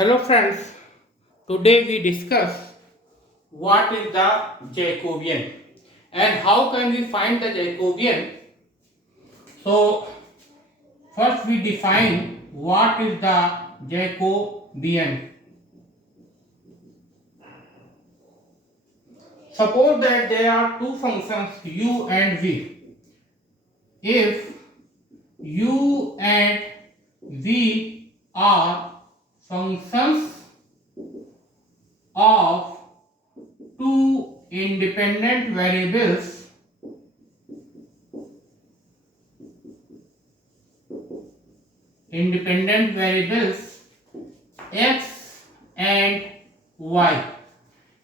Hello friends, today we discuss what is the Jacobian and how can we find the Jacobian. So first we define what is the Jacobian. Suppose that there are two functions u and v. If u and v are functions of two independent variables x and y.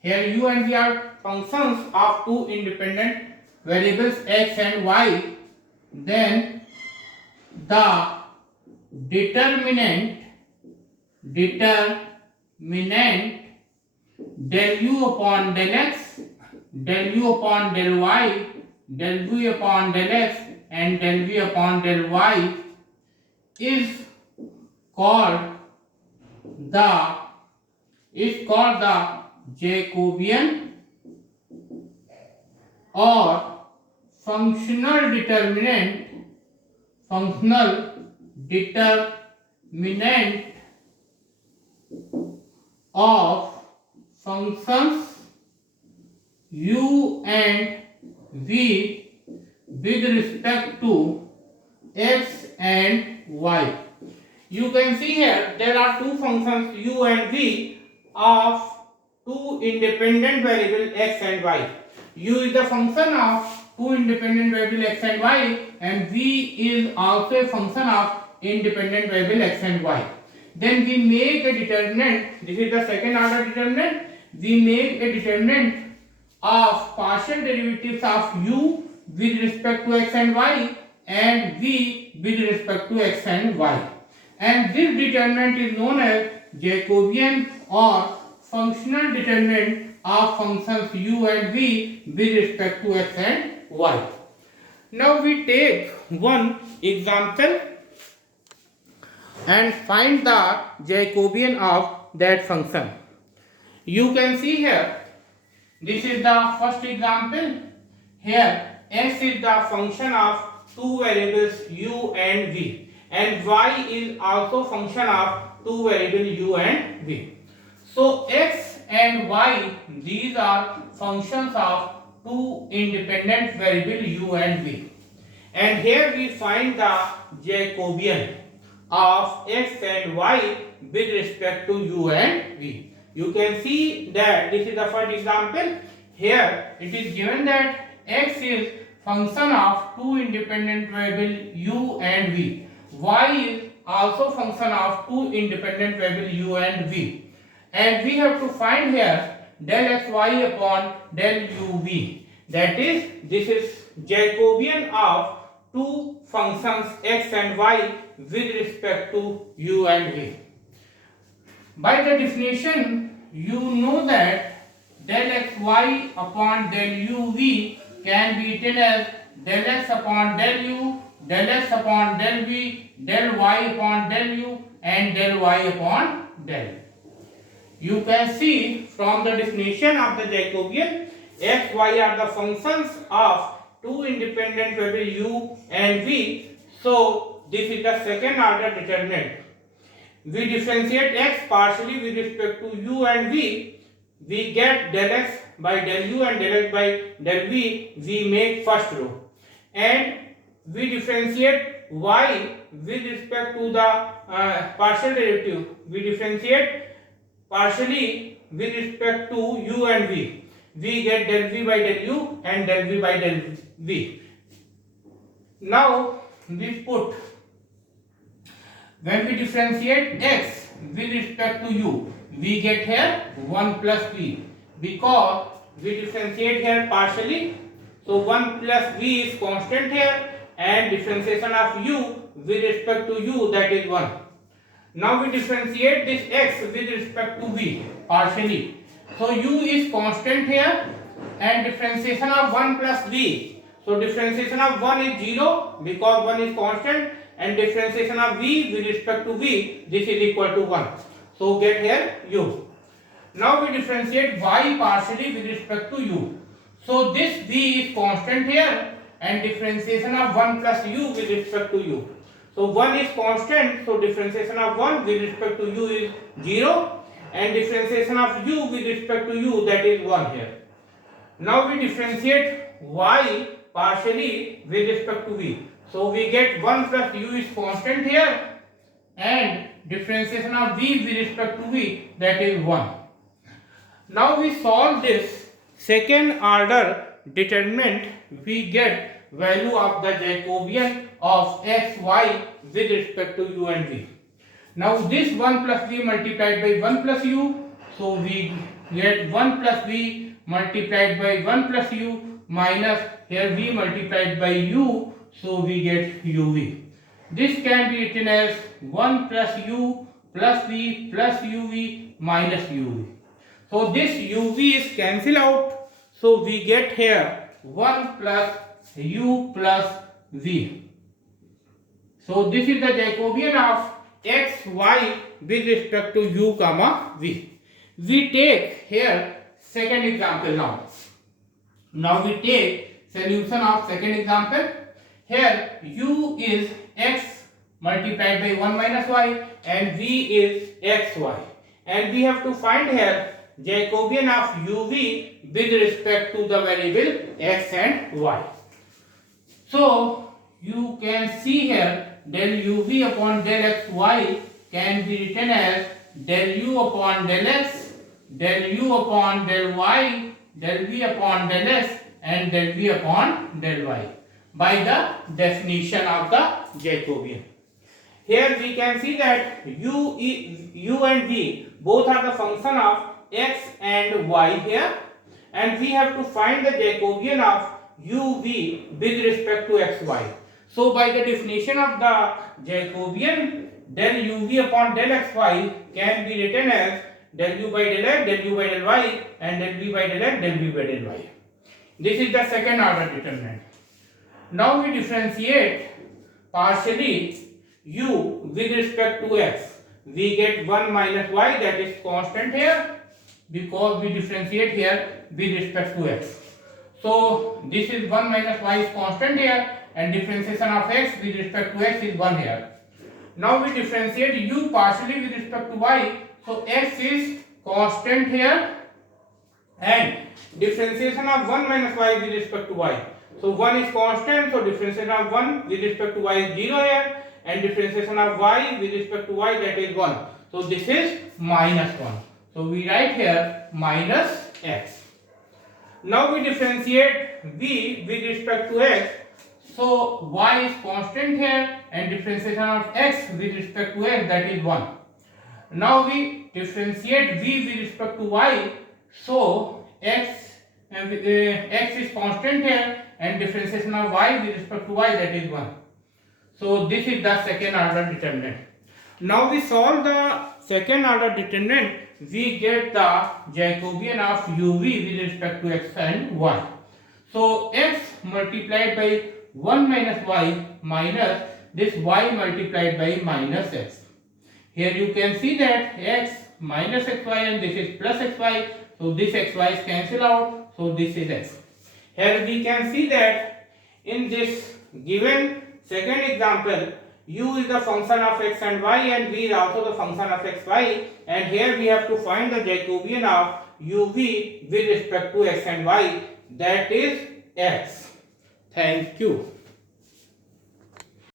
Here u and v are functions of two independent variables x and y. Then the determinant del u upon del x, del u upon del y, del v upon del x and del v upon del y is called the Jacobian or functional determinant of functions u and v with respect to x and y. You can see here there are two functions u and v of two independent variables x and y. U is the function of two independent variables x and y, and v is also a function of independent variable x and y. Then we make a determinant. This is the second order determinant. We make a determinant of partial derivatives of u with respect to x and y and v with respect to x and y. And this determinant is known as Jacobian or functional determinant of functions u and v with respect to x and y. Now we take one example and find the Jacobian of that function. You can see here, this is the first example. Here x is the function of two variables u and v, and y is also function of two variables u and v. So x and y, these are functions of two independent variables u and v. And here we find the Jacobian of x and y with respect to u and v. You can see that this is the first example. Here it is given that x is function of two independent variables u and v. Y is also function of two independent variables u and v. And we have to find here del xy upon del uv. That is, this is Jacobian of two functions x and y with respect to u and v. By the definition, you know that del xy upon del uv can be written as del x upon del u, del x upon del v, del y upon del u and del y upon del. You can see from the definition of the Jacobian, x, y are the functions of two independent variables u and v. So this is the second order determinant. We differentiate x partially with respect to u and v. We get del x by del u and del x by del v. We make first row. And we differentiate y with respect to the partial derivative. We differentiate partially with respect to u and v. We get del v by del u and del v by del v. Now we put, when we differentiate x with respect to u, we get here 1 plus v, because we differentiate here partially. So 1 plus v is constant here, and differentiation of u with respect to u, that is 1. Now we differentiate this x with respect to v partially. So u is constant here and differentiation of 1 plus v. So differentiation of 1 is 0 because 1 is constant, and differentiation of v with respect to v, this is equal to 1. So get here u. Now we differentiate y partially with respect to u. So this v is constant here and differentiation of 1 plus u with respect to u. So 1 is constant, so differentiation of 1 with respect to u is 0 and differentiation of u with respect to u, that is 1 here. Now we differentiate y partially with respect to v. So we get 1 plus u is constant here and differentiation of v with respect to v, that is 1. Now we solve this second order determinant, we get value of the Jacobian of x, y with respect to u and v. Now this 1 plus v multiplied by 1 plus u, so we get 1 plus v multiplied by 1 plus u minus here v multiplied by u, so we get uv. This can be written as 1 plus u plus v plus uv minus uv. So this uv is cancelled out, so we get here 1 plus u plus v. So this is the Jacobian of x, y with respect to u comma v. We take here second example now. Now we take solution of second example. Here u is x multiplied by 1 minus y and v is xy. And we have to find here Jacobian of uv with respect to the variable x and y. So you can see here del uv upon del xy can be written as del u upon del x, del u upon del y, del v upon del s and del v upon del y by the definition of the Jacobian. Here we can see that u and v both are the function of x and y here, and we have to find the Jacobian of uv with respect to xy. So by the definition of the Jacobian, del uv upon del xy can be written as del u by del x, del u by del y and del v by del x, del v by del y. This is the second order determinant. Now we differentiate partially u with respect to x. We get 1 minus y, that is constant here because we differentiate here with respect to x. So this is 1 minus y is constant here and differentiation of x with respect to x is 1 here. Now we differentiate u partially with respect to y. So x is constant here and differentiation of 1 minus y with respect to y. So 1 is constant, so differentiation of 1 with respect to y is 0 here and differentiation of y with respect to y, that is 1. So this is minus 1. So we write here minus x. Now we differentiate v with respect to x. So y is constant here and differentiation of x with respect to x, that is 1. Now we differentiate v with respect to y. So x is constant here and differentiation of y with respect to y, that is 1. So this is the second order determinant. Now we solve the second order determinant. We get the Jacobian of uv with respect to x and y. So x multiplied by 1 minus y minus this y multiplied by minus x. Here you can see that x minus xy and this is plus xy. So this xy is cancelled out. So this is x. Here we can see that in this given second example, u is the function of x and y and v is also the function of x, y, and here we have to find the Jacobian of uv with respect to x and y, that is x. Thank you.